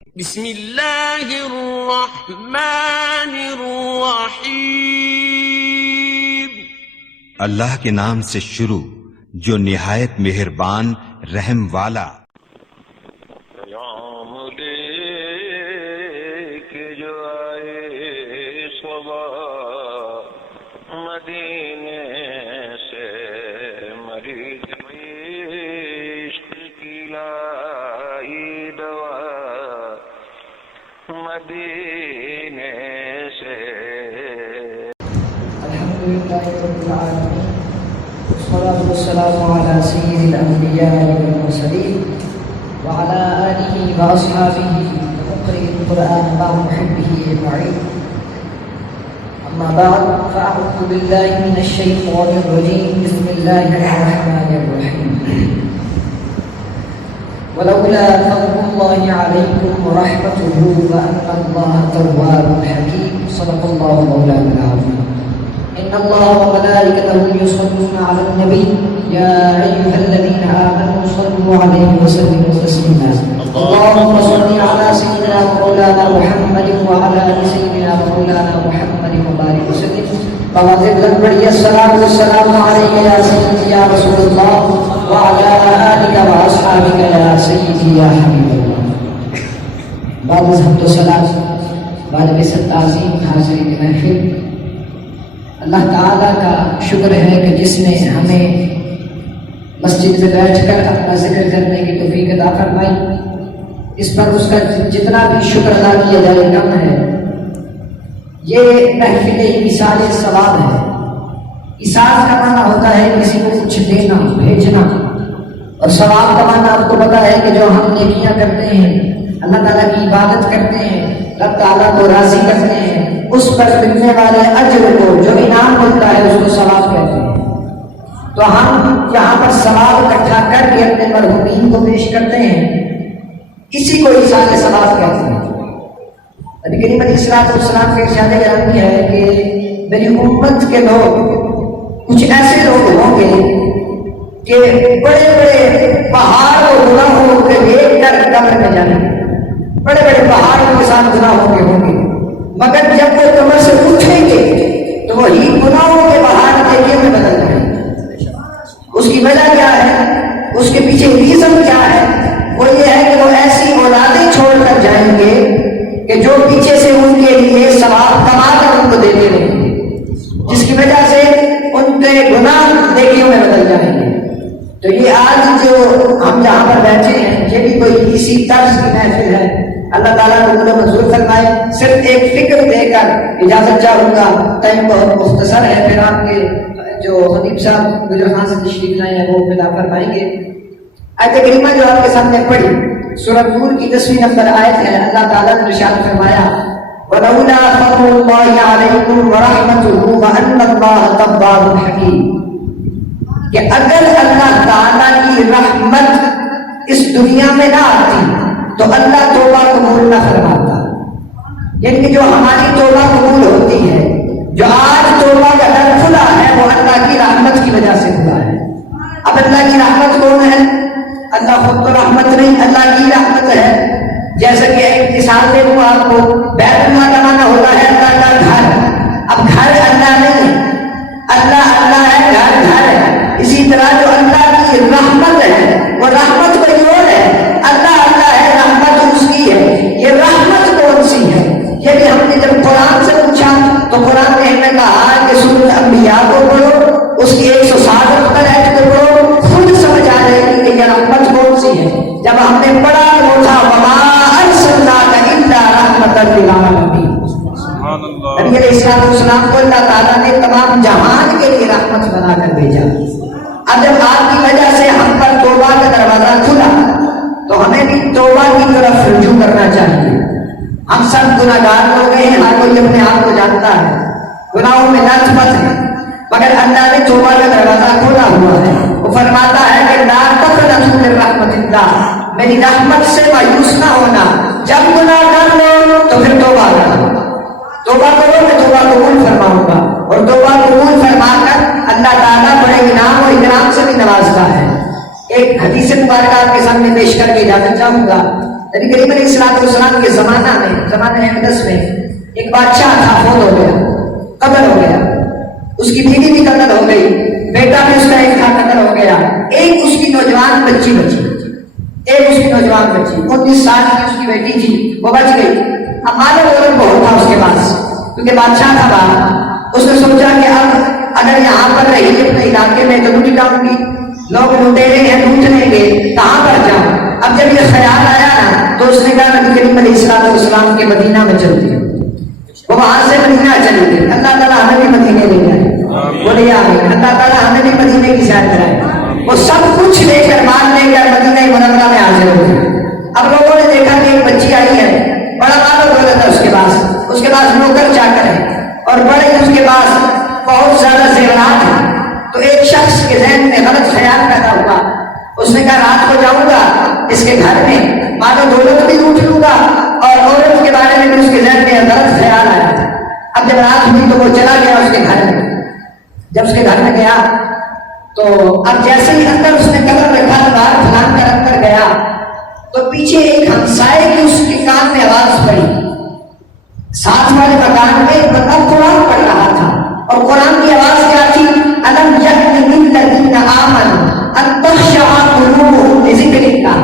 بسم اللہ الرحمن الرحیم۔ اللہ کے نام سے شروع جو نہایت مہربان رحم والا۔ پیام لے کے جو آئے صبح مدینے سے، مریض عشق کی لائی دوا مدینے سے۔ الحمدللہ رب العالمین، والصلاة والسلام على سید الانبیاء والمرسلین وعلى آلہ واصحابہ ومقرئ القرآن مع محبہ اجمعین۔ اما بعد فاعوذ باللہ من الشیطان الرجیم، بسم اللہ الرحمن الرحیم۔ ولولا فضل الله عليكم ورحمته وأن الله تواب حكيم، صدق الله مولانا العظيم۔ إن الله وملائكته يصلون على النبي يا أيها الذين آمنوا صلوا عليه وسلموا تسليما۔ اللهم صل على سيدنا مولانا محمد وعلى آل سيدنا مولانا محمد وبارك وسلم۔ فوازل بڑی الصلاة والسلام عليك يا سيدي يا رسول الله وعلى آلك وأصحابك يا سيدي يا حبيب الله۔ بعد حمد و سلام، بعد بسط تعظیم حاضرین محفل، اللہ تعالیٰ کا شکر ہے کہ جس نے ہمیں مسجد میں بیٹھ کر اپنا ذکر کرنے کی توفیق عطا فرمائی، اس پر اس کا جتنا بھی شکر ادا کیا جائے کم ہے۔ یہ محفل ایصال ثواب ہے۔ ایصال کا معنی ہوتا ہے کسی کو کچھ دینا، بھیجنا، اور ثواب کا معنی آپ کو پتا ہے کہ جو ہم نیکیاں کرتے ہیں، اللہ تعالیٰ کی عبادت کرتے ہیں، رب تعالیٰ کو راضی کرتے ہیں، اس پر ملنے والے اجر کو، جو انعام ملتا ہے، اس کو ثواب کہتے ہیں۔ تو ہم یہاں پر ثواب اکٹھا کر کے اپنے مرحومین کو پیش کرتے ہیں، اسی کو ایصال ثواب کہتے ہیں۔ نبی کریم علیہ الصلوۃ والسلام کے ارشاد گرامی ہے کہ میری امت کے لوگ کچھ ایسے لوگ ہوں گے کہ بڑے بڑے پہاڑ اور گناہوں کو دیکھ کر قبر میں جائیں گے، بڑے بڑے پہاڑوں کے ساتھ گناہوں کے ہوں گے، مگر جب وہ قبر سے اٹھیں گے تو وہی گناہوں کے پہاڑ نیکیوں میں بدل جائیں گے۔ اس کی وجہ کیا ہے؟ اس کے پیچھے ریزن کیا ہے؟ وہ یہ ہے کہ وہ ایسی اولادیں چھوڑ کر جائیں گے کہ جو پیچھے سے ان کے لیے ثواب کما کر ان کو دیتے رہیں گے، جس کی وجہ سے ان کے گناہ نیکیوں میں بدل جائیں گے۔ تو یہ آج جو ہم جہاں پر بیٹھے ہیں، یہ بھی کوئی اسی طرز کی محفل ہے۔ اللہ تعالیٰ کو قبول منظور فرمائے۔ صرف ایک فکر دے کر اجازت چاہوں گا، ٹائم بہت مختصر ہے، پھر آپ کے جو خطیب صاحب گجر خان سے تشریف لائے ہیں وہ خطاب فرمائیں گے۔ آیت کریمہ جو آپ کے سامنے پڑھی سورۃ نور کی 10ویں نمبر آیت ہے۔ اللہ تعالیٰ نے ارشاد فرمایا وَلَوْلَا فَضْلُ اللَّهِ عَلَيْكُمْ وَرَحْمَتُهُ وَأَنَّ اللَّهَ تَوَّابٌ حَكِيمٌ، کہ اگر اللہ تعالیٰ کی رحمت اس دنیا میں نہ آتی تو اللہ توبہ قبول نہ فرماتا۔ یعنی کہ جو ہماری توبہ قبول ہوتی ہے، جو آج توبہ کا در کھلا ہے، وہ اللہ کی رحمت کی وجہ سے کھلا ہے۔ اب اللہ کی رحمت کون ہے؟ اللہ خود تو رحمت نہیں، اللہ کی رحمت ہے۔ جیسے کہ ایک مثال دے دوں آپ کو، بیت اللہ کا معنی ہوتا ہے اللہ کا گھر۔ اب گھر اللہ نہیں ہے، اللہ اللہ ہے، گھر گھر ہے۔ اسی طرح جو اللہ کی رحمت ہے وہ رحمت کوئی اور ہے، اللہ اللہ ہے، رحمت اس کی ہے۔ یہ رحمت کون سی ہے؟ یہ بھی ہم نے جب قرآن سے پوچھا تو قرآن نے ہمیں کہا کہ سورۃ انبیاء کو پڑھو، اس کی 160 نمبر آیت کو پڑھو، خود سمجھ آ جائے گی کہ یہ رحمت کون سی ہے۔ جب ہم نے پڑھا وہ تھا وَمَا أَرْسَلْنَاكَ إِلَّا رَحْمَةً لِلْعَالَمِينَ۔ نبی علیہ السلام کو اللہ تعالیٰ نے تمام جہان کے لیے رحمت بنا کر بھیجا۔ اب جب آپ کی وجہ سے ہم پر توبہ کا دروازہ کھلا تو ہمیں بھی توبہ کی طرف رجوع کرنا چاہیے۔ ہم سب گناہگار لوگ ہیں، ہر کوئی اپنے آپ کو جانتا ہے، گناہوں میں لت پت ہے، مگر اللہ نے توبہ کا دروازہ کھولا ہوا ہے۔ وہ فرماتا ہے کہ لا تقنطوا من رحمت اللہ، میری رحمت سے مایوس نہ ہونا، جب گناہ کر لو تو پھر توبہ کرو، توبہ کرو میں توبہ قبول فرماؤں گا، اور توبہ قبول فرما کر اللہ تعالیٰ بڑے انعام و اکرام سے بھی نوازتا ہے۔ ایک حدیث مبارکہ آپ کے سامنے پیش کر کے اجازت چاہوں گا۔ نبی کریم علیہ السلام زمانہ میں، زمانہ احدث میں ایک بادشاہ تھا، فوت ہو گیا، قتل ہو گیا، اس کی بیوی بھی قتل ہو گئی، بیٹا بھی اس کا ایک تھا قتل ہو گیا، ایک اس کی نوجوان بچی بچی، ایک اس کی نوجوان بچی 19 سال کی اس کی بیٹی تھی، وہ بچ گئی۔ اب مال دولت بہت تھا اس کے پاس، کیونکہ بادشاہ تھا باہر، اس نے سوچا کہ اب اگر یہاں پر رہی اپنے علاقے میں تو لوٹی ڈالوں گی، لوگ لوٹیرے ہیں لوٹ لیں گے، کہاں پر جاؤں؟ اب جب یہ خیال آیا نا تو اس نے کہا نبی کریم علیہ السلام کے مدینہ میں چلتی ہے، وہ وہاں سے مدینہ چلی گئی۔ اللہ تعالیٰ ہمیں بھی مدینے لے گئے، بولے آمین، اللہ تعالیٰ ہمیں بھی مدینے کی سیر کرائے۔ وہ سب کچھ لے کر، مال لے کر مدینہ منورہ میں حاضر ہو گئی۔ اب لوگوں نے دیکھا کہ ایک بچی آئی ہے، بڑا مال و دولت ہے اس کے پاس نوکر چاکر ہے اور بڑے اس کے پاس بہت زیادہ زیورات ہیں، تو ایک شخص کے ذہن میں غلط خیال پیدا ہوا، اس نے کہا رات کو جاؤں گا اس کے گھر میں، مال و دولت بھی لوٹ لوں گا اور عورت کے بارے میں بھی اس کے ذہن میں غلط خیال آیا۔ اب جب رات ہوئی تو وہ چلا گیا اس کے گھر میں، جب اس کے گھر میں گیا تو اب جیسے ہی اندر اس نے قدم رکھا تو باہر پھلان کر اندر گیا تو پیچھے ایک ہمسائے کی اس کے کان میں آواز پڑی، ساتھ والے مکان میں ایک بندہ قرآن پڑھ رہا تھا، اور قرآن کی آواز کیا تھی؟ الم یأن للذین آمنوا ان تخشع قلوبهم لذکر اللہ،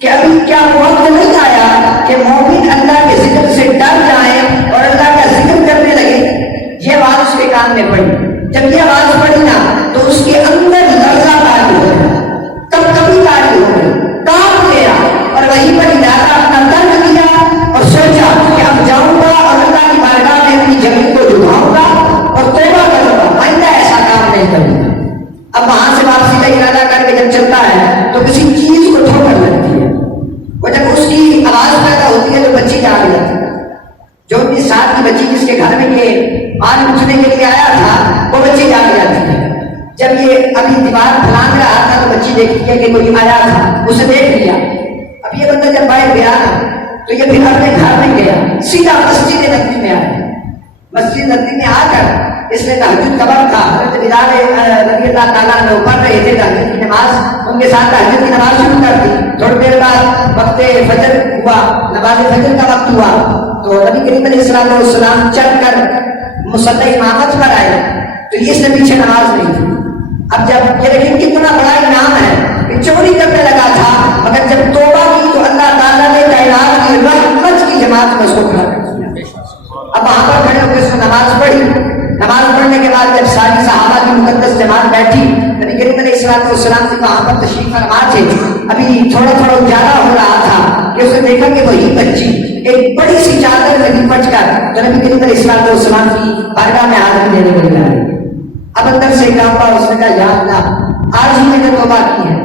کہ ابھی کیا وقت نہیں آیا کہ مومن اللہ کے ذکر سے ڈر جائیں اور اللہ کا ذکر کرنے لگے؟ یہ آواز اس کے کان میں پڑی۔ جب یہ آواز پڑی نا تو اس کے اندر لرزہ طاری ہو گیا، کبھی طاری ہو گئی، کانپ گیا، اور وہیں پر ادارہ اپنا ترک کیا اور سوچا کہ اب جاؤں گا اور اللہ کی بارگاہ میں اپنی جگہ کو جھکاؤں گا اور توبہ کروں گا، آئندہ ایسا کام نہیں کروں گا۔ اب وہاں سے واپسی کا ارادہ کر کے جب چلتا ہے تو کسی چیز کو ٹھوکر لگتی ہے، اور جب اس کی آواز پیدا ہوتی ہے تو بچی جاگ جاتی ہے، جو 19 سال کی بچی جس کے گھر میں یہ مال اٹھنے کے لیے آیا تھا وہ بچی جاگ جاتی ہے۔ جب یہ ابھی دیوار پھلانگ رہا تھا تو بچی دیکھتی ہے کہ کوئی آیا تھا، اسے دیکھ لیا۔ اب یہ بندہ جب باہر گیا تو یہ پھر اپنے گھر میں گیا، سیدھا مسجد نبوی میں آیا۔ مسجد نبوی میں آ کر اس نے تہجد کا وقت تھا، حضرت بلال رضی اللہ تعالیٰ عنہ پڑھ رہے تھے تہجد کی نماز، ان کے ساتھ تہجد کی نماز شروع کر دی۔ تھوڑی دیر بعد وقت فجر ہوا، نماز فجر کا وقت ہوا تو نبی کریم علیہ السلام چل کر مصلی امامت پر آئے تو اس نے پیچھے نماز نہیں تھی۔ اب جب یہ لیکن کتنا بڑا انعام ہے، یہ چوری کرنے لگا تھا مگر جب توبہ کی تو اللہ تعالیٰ نے کائنات کی رحمت کی جماعت میں اس کو کھڑا کر دیا۔ اب وہاں پر کھڑے ہو کے اس نے نماز پڑھی، نماز پڑھنے کے بعد جب ساری صحابہ کی مقدس جماعت بیٹھی، نبی کریم علیہ السلام کی وہاں پر تشریف فرما تھے، ابھی تھوڑا تھوڑا اجالا ہو رہا تھا کہ اس نے دیکھا کہ وہی بچی ایک بڑی سی چادر میں لپٹ کر تو نبی کریم علیہ السلام کی بارگاہ میں حاضری دینے کے لیے آئی۔ اب اندر سے کہا، اس نے کہا یا اللہ آج ہی میں نے توبہ کی ہے،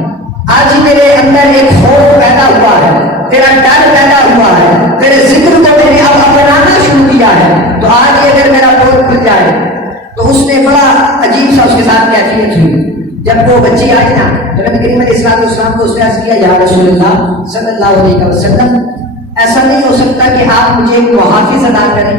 آج ہی میرے اندر ایک خوف پیدا ہوا ہے، تیرا ڈر پیدا ہوا ہے، تیرے ذکر کو میں نے اب اپنانا شروع کیا ہے، تو آج اگر میرا پور کھل جائے۔ تو اس نے بڑا عجیب سا اس کے ساتھ کیفیت ہوئی۔ جب وہ بچی آئی نا تو نبی کریم علیہ السلام کو اس نے عرض کیا یا رسول اللہ صلی اللہ علیہ وسلم، ایسا نہیں ہو سکتا کہ آپ مجھے ایک محافظ ادا کریں،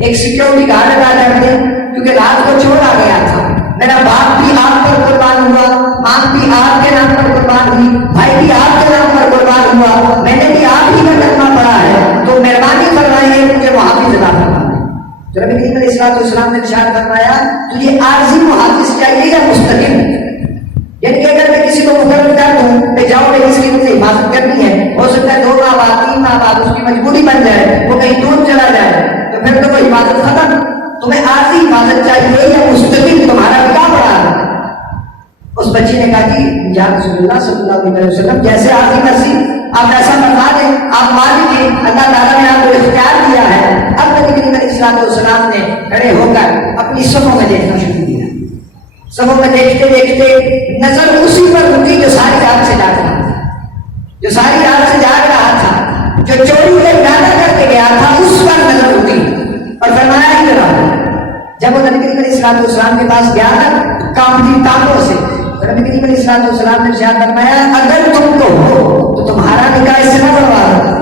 ایک سیکیورٹی گارڈ ادا کر دیں، کیونکہ رات کو چور آ گیا تھا، میرا باپ بھی آپ پر قربان ہوا، ماں بھی آپ کے نام پر قربان ہوئی، بھائی بھی آپ کے نام پر قربان ہوا، میں نے بھی آپ ہی کا کلمہ پڑھا ہے، تو مہربانی فرمائیے مجھے محافظ ادا فرمائیے۔ تو نبی کریم علیہ السلام نے ارشاد فرمایا تجھے عارضی محافظ چاہیے یا مستقل؟ یعنی کہ اگر میں کسی کو مقرر کر دوں کہ جاؤ میری اس کی مجھے حفاظت کرنی ہے، ہو سکتا ہے 2 ماہ بعد 3 ماہ بعد اس کی مجبوری بن جائے، وہ کہیں دور چلا جائے، تو پھر تو وہ حفاظت ختم۔ تمہیں عارضی حفاظت چاہیے یا مستقل؟ تمہارا کیا پڑا ہے؟ اس بچی نے کہا کہ یا رسول اللہ صلی اللہ علیہ وسلم جیسے آپ کی مرضی، آپ ایسا فرما دیں، آپ مالک ہیں، اللہ تعالیٰ نے آپ کو اختیار دیا ہے۔ اب نبی کریم علیہ السلام نے کھڑے ہو کر اپنی صفوں میں دیکھنا شروع کیا۔ صفوں میں دیکھتے دیکھتے نظر اسی پر رکی جو ساری رات سے جاگ رہا تھا، جو ساری رات سے جاگ رہا تھا، جو چوری کا ارادہ کر کے گیا تھا، اس پر نظر رکی اور فرمایا ادھر۔ جب وہ نبی کریم علیہ السلام کے پاس گیا کانپتی ٹانگوں سے، تو نبی کریم علیہ السلام نے ارشاد فرمایا اگر تم کو ہو تو تمہارا نکاح اس سے نہ بڑھوا دو۔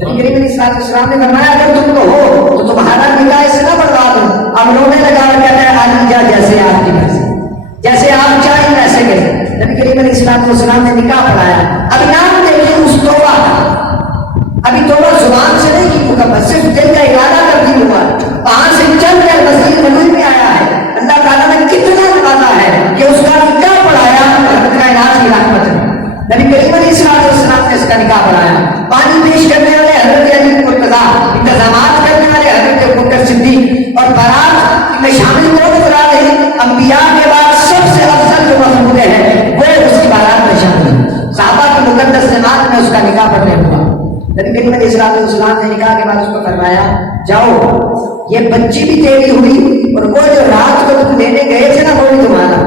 نبی کریم علیہ السلام نے فرمایا اگر تم کو ہو تو تمہارا نکاح اس سے نہ بڑھوا دو۔ اب رونے لگا اور کہتا ہے عالیجہ جیسے آپ کی مرضی، جیسے آپ چاہیں ویسے کریں۔ نبی کریم علیہ السلام نے نکاح پڑھایا۔ اب نام دیکھیں اس توبہ کا، ابھی توبہ زبان سے نہیں کی مکمل، صرف دل کا ارادہ تبدیل ہوا، وہاں سے چل کر مسجد نبوی میں آیا ہے۔ اللہ تعالیٰ نے کتنا نوازا ہے کہ اس کا نکاح پڑھایا حضرت کائنات کی رحمت ہے۔ نبی کریم علیہ السلام نے اس کا نکاح پڑھایا۔ پانی پیش کرنے والے حضرت علی مرتضیٰ، انتظامات کرنے والے حضرت ابوبکر صدیق، اور بارات میں شامل وہ افراد ہیں انبیاء کے بعد سب سے افضل جو محمود ہیں وہ اس کی بارات میں شامل ہیں۔ صحابہ کی مقدس جماعت میں اس کا نکاح پڑھنے ہوا۔ نبی کریم علیہ السلام نے نکاح کے بعد اس کو فرمایا جاؤ یہ بچی بھی تیری ہوئی، اور وہ جو رات کو تم لینے گئے تھے نا وہ بھی تمہارا،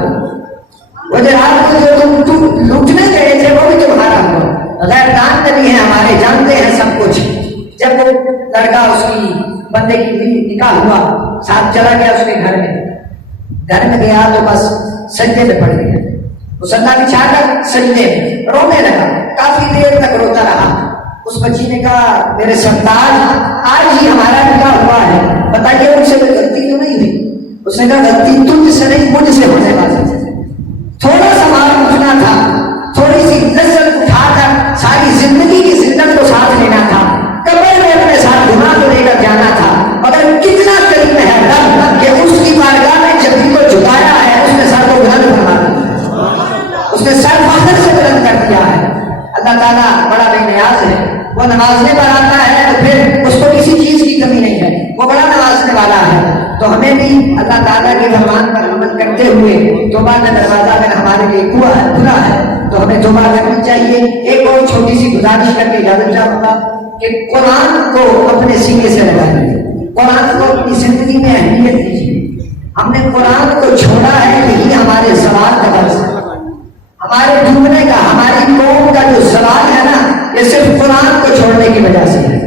وہ جو رات کو جو تم لوٹنے گئے تھے وہ بھی تمہارا ہوا۔ غیر دان نبی ہیں ہمارے، جانتے ہیں سب کچھ۔ جب وہ لڑکا اس کی بندے کی نکاح ہوا، ساتھ چلا گیا اس کے گھر میں گیا تو بس سجدے میں پڑ گیا، مسلح بچھا کر سجدے میں رونے لگا، کافی دیر تک روتا رہا۔ اس بچی نے کہا میرے سرتاج آج ہی ہمارا نکاح ہوا ہے، بتائیے مجھ سے کوئی غلطی تو نہیں ہوئی؟ اس نے کہا غلطی تجھ سے نہیں مجھ سے ہونے والی ہے، تھوڑا سا مال اٹھنا تھا، تھوڑی سی لذت اٹھا کر ساری زندگی کی زندگی کو ساتھ لینا تھا، قبر میں اپنے ساتھ گناہ کو لے کر جانا تھا، مگر کتنا کریم ہے رب کہ اس کی بارگاہ میں جب بھی کو جھکایا ہے اس نے سر کو بلند کروا دیا، اس نے سر فخر سے بلند کر دیا ہے۔ اللہ تعالیٰ بڑا بے نیاز ہے، وہ نوازنے پر آتا ہے تو پھر اس کو کسی چیز کی کمی نہیں ہے، وہ بڑا نوازنے والا ہے۔ تو ہمیں بھی اللہ تعالیٰ کے فرمان پر عمل کرتے ہوئے توبہ کا دروازہ اگر ہمارے لیے کھلا ہے تو ہمیں توبہ کرنی چاہیے۔ ایک اور چھوٹی سی گزارش کر کے اجازت چاہوں گا کہ قرآن کو اپنے سینے سے لگائیے، قرآن کو اپنی زندگی میں اہمیت دیجیے۔ ہم نے قرآن کو چھوڑا ہے، یہی ہمارے سوال کا درس ہے، ہمارے ڈوبنے کا، ہماری قوم کا جو سوال ہے نا یہ صرف قرآن کو چھوڑنے کی وجہ سے ہے۔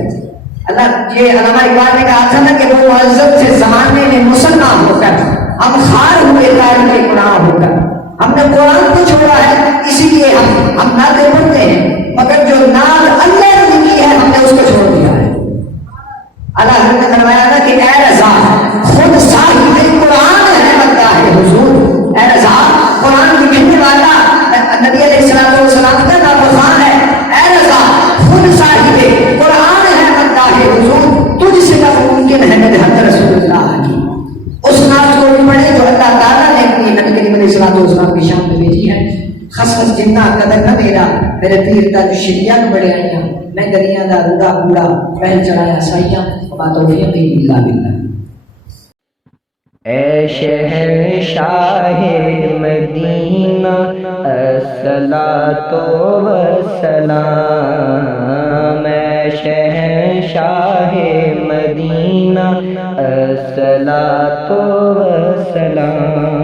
اللہ یہ علامہ اقبال نے کہا تھا نا کہ وہ معذب تھے زمانے میں مسلمان ہو کر، ہم خار ہوئے تاریخ قرآن ہو کر۔ ہم نے قرآن کو چھوڑا ہے، اسی لیے ہم نعتیں پڑھتے ہیں، مگر جو نعت اللہ نے لکھی ہے ہم نے اس کو چھوڑ دیا ہے۔ اللہ حضرت نے فرمایا نا کہ اے رضا خود صاحب قرآن ہے بندہ ہے حضور، اے رضا قرآن لکھنے والا نبی علیہ السلام کا نافرمان ہے، اے رضا خود صاحب قرآن ہے بندہ ہے حضور، تجھ سے کا ممکن ہے میرے حضرت رسول اللہ کی۔ اس نعت کو بھی پڑھے جو اللہ تعالیٰ نے اپنی نبی کریم علیہ السلام کی شان میں بھیجی ہے۔ خصمت جنہ قدر نہ میرا میرے پیر کا جو شریعہ بڑے آئیاں، میں دریاں دا روڑا پورا پہل چڑھایا سائیاں، وما توفیق الا باللہ۔ اے شہنشاہ مدینہ الصلاۃ والسلام، اے شہنشاہ مدینہ الصلاۃ والسلام،